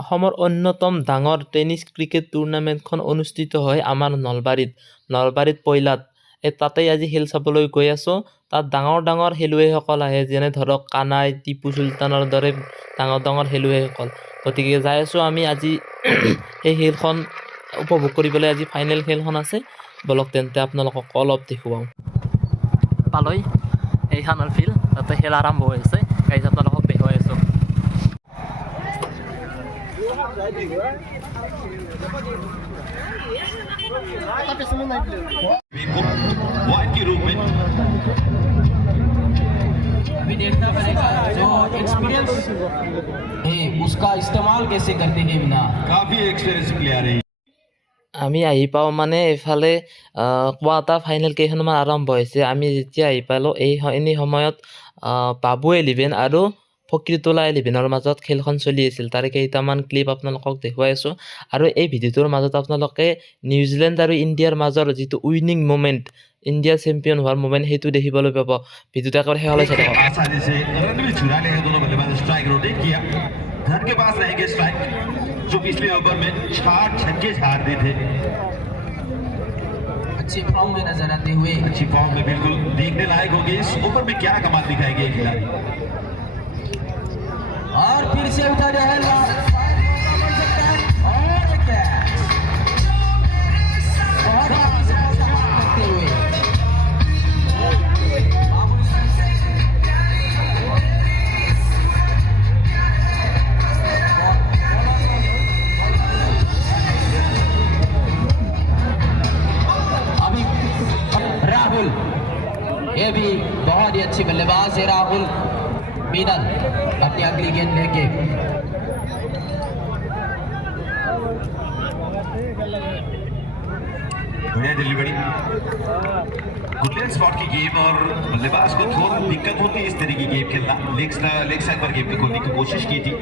অসমৰ অন্যতম ডাঙৰ টেনিছ ক্ৰিকেট টুৰ্ণামেণ্টখন অনুষ্ঠিত হয় আমাৰ নলবাৰীত পইলাত। তাতেই আজি খেল চাবলৈ গৈ আছোঁ। তাত ডাঙৰ ডাঙৰ খেলুৱৈসকল আহে, যেনে ধৰক কানাই, টিপু চুলতানৰ দৰে ডাঙৰ ডাঙৰ খেলুৱৈসকল। গতিকে যাই আছোঁ আমি আজি সেই খেলখন উপভোগ কৰিবলৈ। আজি ফাইনেল খেলখন আছে, বলক তেন্তে আপোনালোকক অলপ দেখুৱাওঁ। পালৈ এইখনৰ ফিল্ড, তাতে খেল আৰম্ভ হৈ আছে। গাইজ আপোনালোকক দেখুৱাই আছোঁ। उसका इस्तेमाल कैसे करते हैं बिना काफी एक्सपीरियंस प्लेयर है। আমি আহি পাওঁ মানে এইফালে কোৱাৰ্টাৰ ফাইনেল কেইখনমান আৰম্ভ হৈছে। আমি যেতিয়া আহি পালোঁ এনে সময়ত বাবু 11 আৰু ফকীৰউল্লাহ 11ৰ মাজত খেলখন চলি আছিল। তাৰে কেইটামান ক্লিপ আপোনালোকক দেখুৱাই আছোঁ। আৰু এই ভিডিঅ'টোৰ মাজত আপোনালোকে নিউজিলেণ্ড আৰু ইণ্ডিয়াৰ মাজৰ যিটো উইনিং মুমেণ্ট, ইণ্ডিয়া চেম্পিয়ন হোৱাৰ মুমেণ্ট, সেইটো দেখিবলৈ পাব। ভিডিঅ'টো একেবাৰে শেষলৈ চাই থাকক। घर के पास रहेंगे स्ट्राइक जो पिछले ओवर में 6 छक्के झाड़ते थे। अच्छी फॉर्म में नजर आते हुए, अच्छी फॉर्म में बिल्कुल देखने लायक होगी। इस ओवर में क्या कमाल दिखाएंगे ये खिलाड़ी। और फिर से उठा रहे हैं राहुल, ये भी बहुत ही अच्छी बल्लेबाज है राहुल मीनन, अपनी अगली गेंद लेके। बढ़िया डिलीवरी, गुडलैंड स्पॉट की गेम और बल्लेबाज को थोड़ी दिक्कत होती है इस तरह की गेम खेलना। लेग साइड पर गेम को खोलने की कोशिश की थी,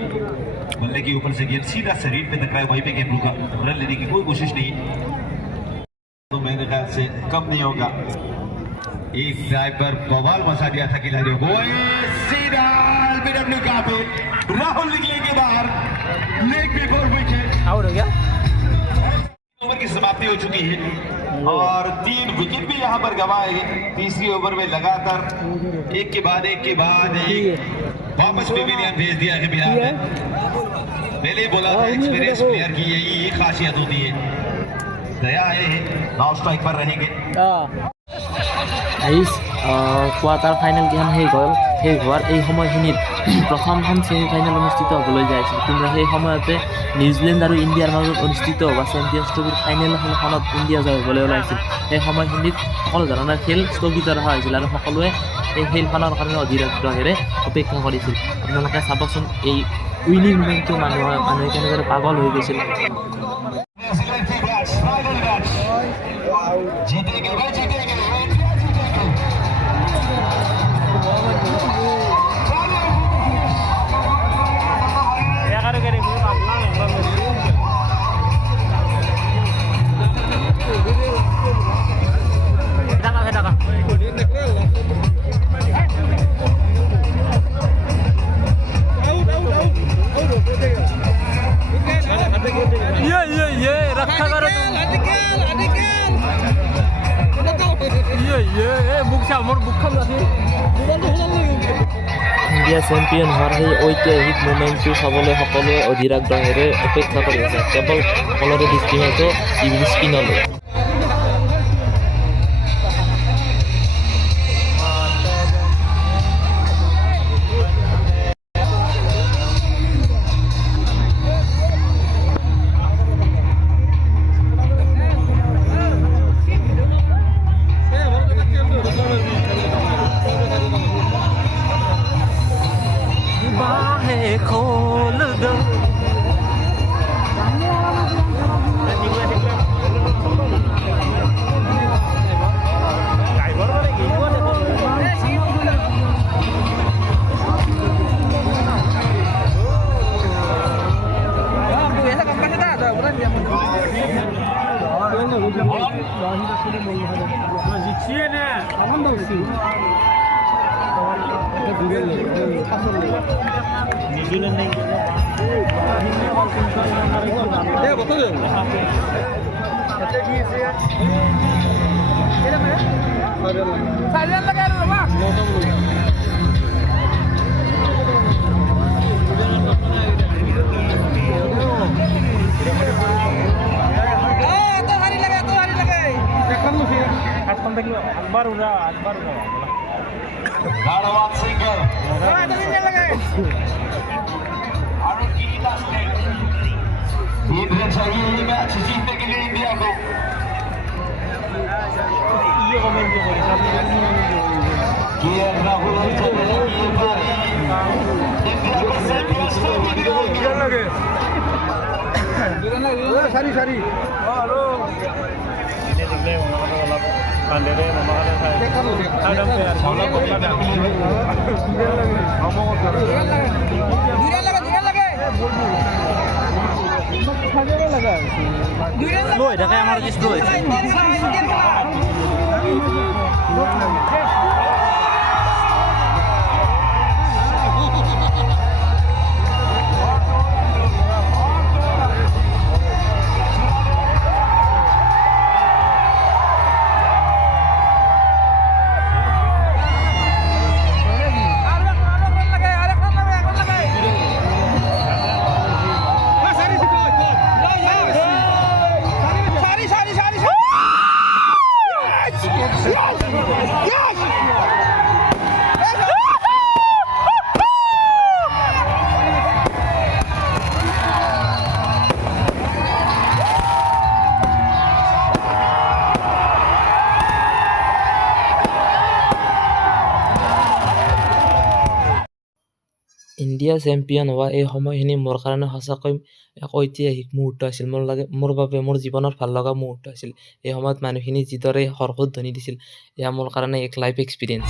बल्ले के ऊपर से गेंद सीधा शरीर पे टकराया, वहीं पे गेम रुका। रन लेने की कोई कोशिश नहीं, तो मेरे ख्याल से कम नहीं होगा। एक ड्राइव पर बवाल मचा दिया था खिलाड़ियों को। सीधा एलबीडब्ल्यू का पे राहुल निकलेंगे बाहर, लेग बिफोर विकेट आउट हो गया। ओवर की समाप्ति हो चुकी है और 3 विकेट भी यहां पर गंवाए गए। तीसरी ओवर में लगातार एक के बाद एक वापस पेविलियन भेज दिया है बिहार ने। पहले ही बोला था एक्सपीरियंस प्लेयर की यही खासियत होती है। दया है, नाउ स्ट्राइक पर रहेंगे। কোৱাৰ্টাৰ ফাইনেল কেইখন শেষ হোৱাৰ এই সময়খিনিত প্ৰথমখন ছেমি ফাইনেল অনুষ্ঠিত হ'বলৈ যাই আছিল। কিন্তু সেই সময়তে নিউজিলেণ্ড আৰু ইণ্ডিয়াৰ মাজত অনুষ্ঠিত হোৱা চেম্পিয়নছ ট্ৰফিৰ ফাইনেল খেলখনত ইণ্ডিয়া জয় হ'বলৈ ওলাইছিল। সেই সময়খিনিত সকলো ধৰণৰ খেল স্থগিত ৰখা হৈছিল আৰু সকলোৱে এই খেলখনৰ কাৰণে অধীৰ আগ্ৰহেৰে অপেক্ষা কৰিছিল। আপোনালোকে চাবচোন এই উইনিং মুমেণ্টটো মানুহে কেনেদৰে পাগল হৈ গৈছিল। रखा करो ইণ্ডিয়া চেম্পিয়ন হোৱাৰ সেই ঐতিহাসিক মুমেণ্টটো চাবলৈ সকলোৱে অধীৰ আগ্ৰহেৰে অপেক্ষা কৰি আছে, কেৱল সকলোৰে দৃষ্টি হয়তো টিভিৰ স্ক্ৰীণলৈ। खोल दो New Zealand Dharawan Singer. तीन रन चाहिए ये मैच जीतने के लिए इंडिया को। केएल राहुल ये पारी इंडिया को चैंपियंस ट्रॉफी सारी স্লো হৈ থাকে আমাৰ স্লো হৈছে ইণ্ডিয়া চেম্পিয়ন হোৱা এই সময়খিনি মোৰ কাৰণে সঁচাকৈ এক ঐতিহাসিক মুহূৰ্ত আছিল। মোৰ বাবে মোৰ জীৱনৰ ভাল লগা মুহূৰ্ত আছিল। এই সময়ত মানুহখিনি যিদৰে হৰ্ষত ধ্বনি দিছিল, এয়া মোৰ কাৰণে এক লাইফ এক্সপিৰিয়েঞ্চ।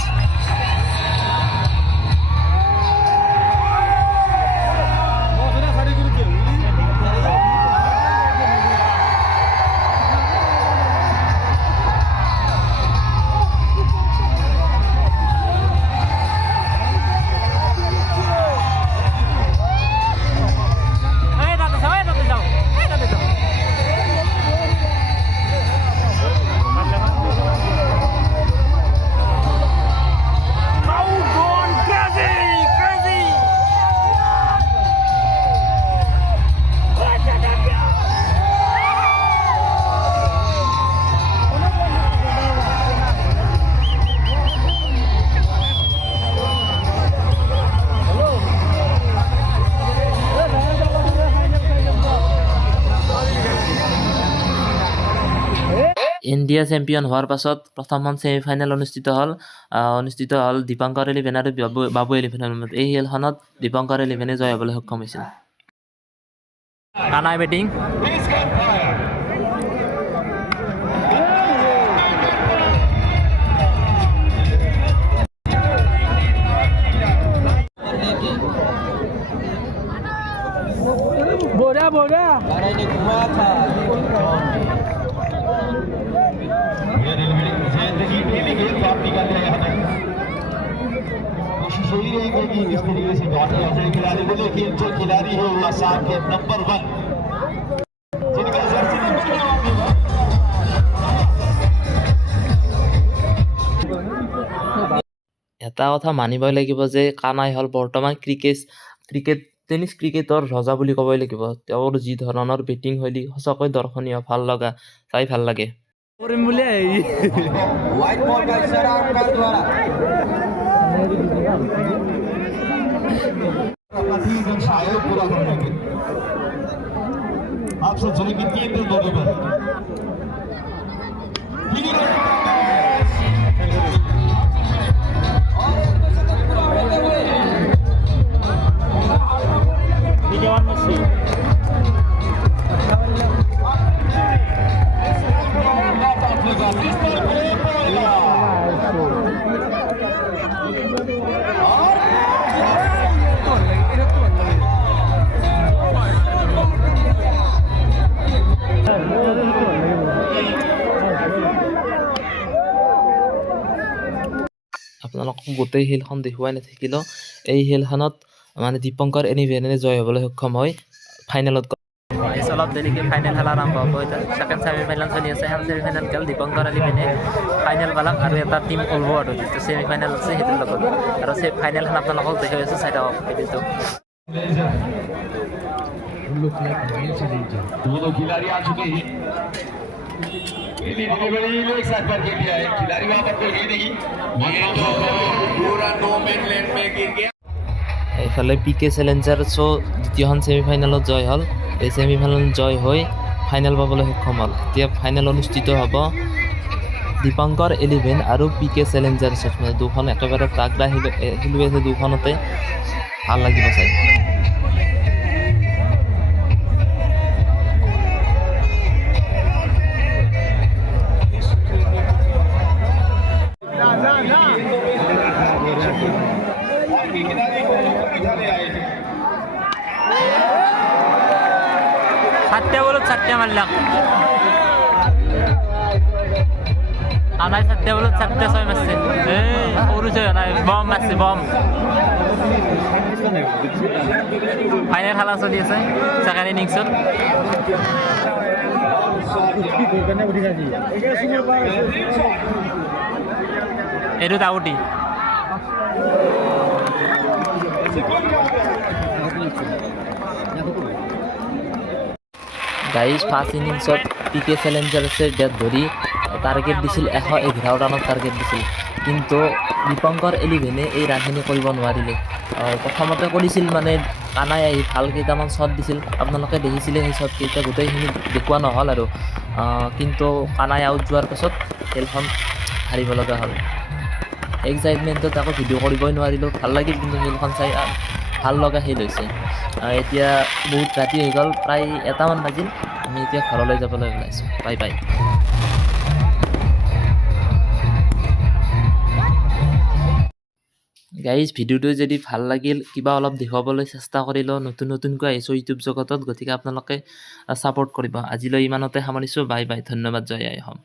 ইণ্ডিয়া চেম্পিয়ন হোৱাৰ পাছত প্ৰথমখন ছেমিফাইনেল অনুষ্ঠিত হ'ল দীপংকৰ ইলেভেন আৰু বাবু ইলেভেনৰ মাজত। এই খেলখনত দীপংকৰ ইলেভেনে জয় হ'বলৈ সক্ষম হৈছিল। কানাই বেটিং बोरा कोशिश यही रहेगी कि किस तरीके से डॉट ऐसे खिलाड़ी को, लेकिन जो खिलाड़ी है वो आसाम के नंबर 1 जिनका जर्सी नंबर এটা কথা মানিবই লাগিব যে কানাই হ'ল বৰ্তমান টেনিছ ক্ৰিকেটৰ ৰজা বুলি ক'বই লাগিব। তেওঁৰ যি ধৰণৰ বেটিং শৈলী সঁচাকৈ দৰ্শনীয়, ভাল লগা, চাই ভাল লাগে। व्हाइट बॉल का इशारा अंपायर द्वारा। पूरा करने के आपसे चलेगी 3 रन दोनों पर। আপোনালোকক গোটেই খেলখন দেখুৱাই নাথাকিলেও এই খেলখনত মানে দীপংকৰ ইলেভেনে জয় হ'বলৈ সক্ষম হয় ফাইনেলত। অলপ দেৰিকৈ ফাইনেল খেলা আৰম্ভ হ'ব। এতিয়া ছেকেণ্ড ছেমি ফাইনেল চলি আছে। এখন ছেমি ফাইনেল খেল দীপংকৰ এলিভেনে ফাইনেল পালাক আৰু এটা টিম ওলব আৰু যিটো ছেমি ফাইনেল আছে সেইটোৰ লগত। আৰু ফাইনেলখন আপোনালোকক দেখুৱাই আছোঁ, চাই থাকক ভিডিঅ'টো। दोनों खिलाड़ी आ चुके हैं। बड़ी लेग साइड पर खेल दिया है, खिलाड़ी वहां पर कोई है नहीं, ये तो पूरा नो मैन लैंड में गिर गया। এইফালে PK চেলেঞ্জাৰ্ছো দ্বিতীয়খন ছেমি ফাইনেলত জয় হ'ল। এই ছেমি ফাইনেলত জয় হৈ ফাইনেল পাবলৈ সক্ষম হ'ল। এতিয়া ফাইনেল অনুষ্ঠিত হ'ব দীপংকৰ এলিভেন আৰু PK চেলেঞ্জাৰ্ছত। মানে দুখন একেবাৰে তাগৰা খেলুৱৈ আছে দুখনতে, ভাল লাগিব চাই। চাৰটে বলো চাৰটে মাৰলাম, আনাই চাৰটে বলো চাৰটে ছয় মাৰছে। সৰু ছয় নাই, বম মারছে বম। ফাইনেল খেলা চলি আছে ছেকেণ্ড ইনিংছত। এইটোত আউটি। গাইজ ফাৰ্ষ্ট ইনিংছত PK চেলেঞ্জাৰ্ছে বেট ধৰি টাৰ্গেট দিছিল 111 ৰানত টাৰ্গেট দিছিল, কিন্তু দীপংকৰ এলিভেনে এই ৰানখিনি কৰিব নোৱাৰিলে। প্ৰথমতে কৰিছিল মানে কানাই আহি ভাল কেইটামান শ্বট দিছিল, আপোনালোকে দেখিছিলে সেই শ্বটকেইটা গোটেইখিনি দেখুওৱা নহ'ল আৰু। কিন্তু কানাই আউট যোৱাৰ পাছত খেলখন হাৰিব লগা হ'ল। এক্সাইটমেণ্টত আকৌ ভিডিঅ' কৰিবই নোৱাৰিলোঁ, ভাল লাগিল কিন্তু খেলখন চাই ভাল লগা খেল হৈছে। এতিয়া বহুত ৰাতি হৈ গ'ল, প্ৰায় 1মান বাজিল। আমি এতিয়া ঘৰলৈ যাবলৈ ওলাইছোঁ। Bye bye. গাইজ ভিডিঅ'টো যদি ভাল লাগিল, কিবা অলপ দেখুৱাবলৈ চেষ্টা কৰিলোঁ, নতুনকৈ আহিছোঁ ইউটিউব জগতত, গতিকে আপোনালোকে ছাপোৰ্ট কৰিব। আজিলৈ ইমানতে সামৰিছোঁ। বাই বাই, ধন্যবাদ, জয় আই অসম।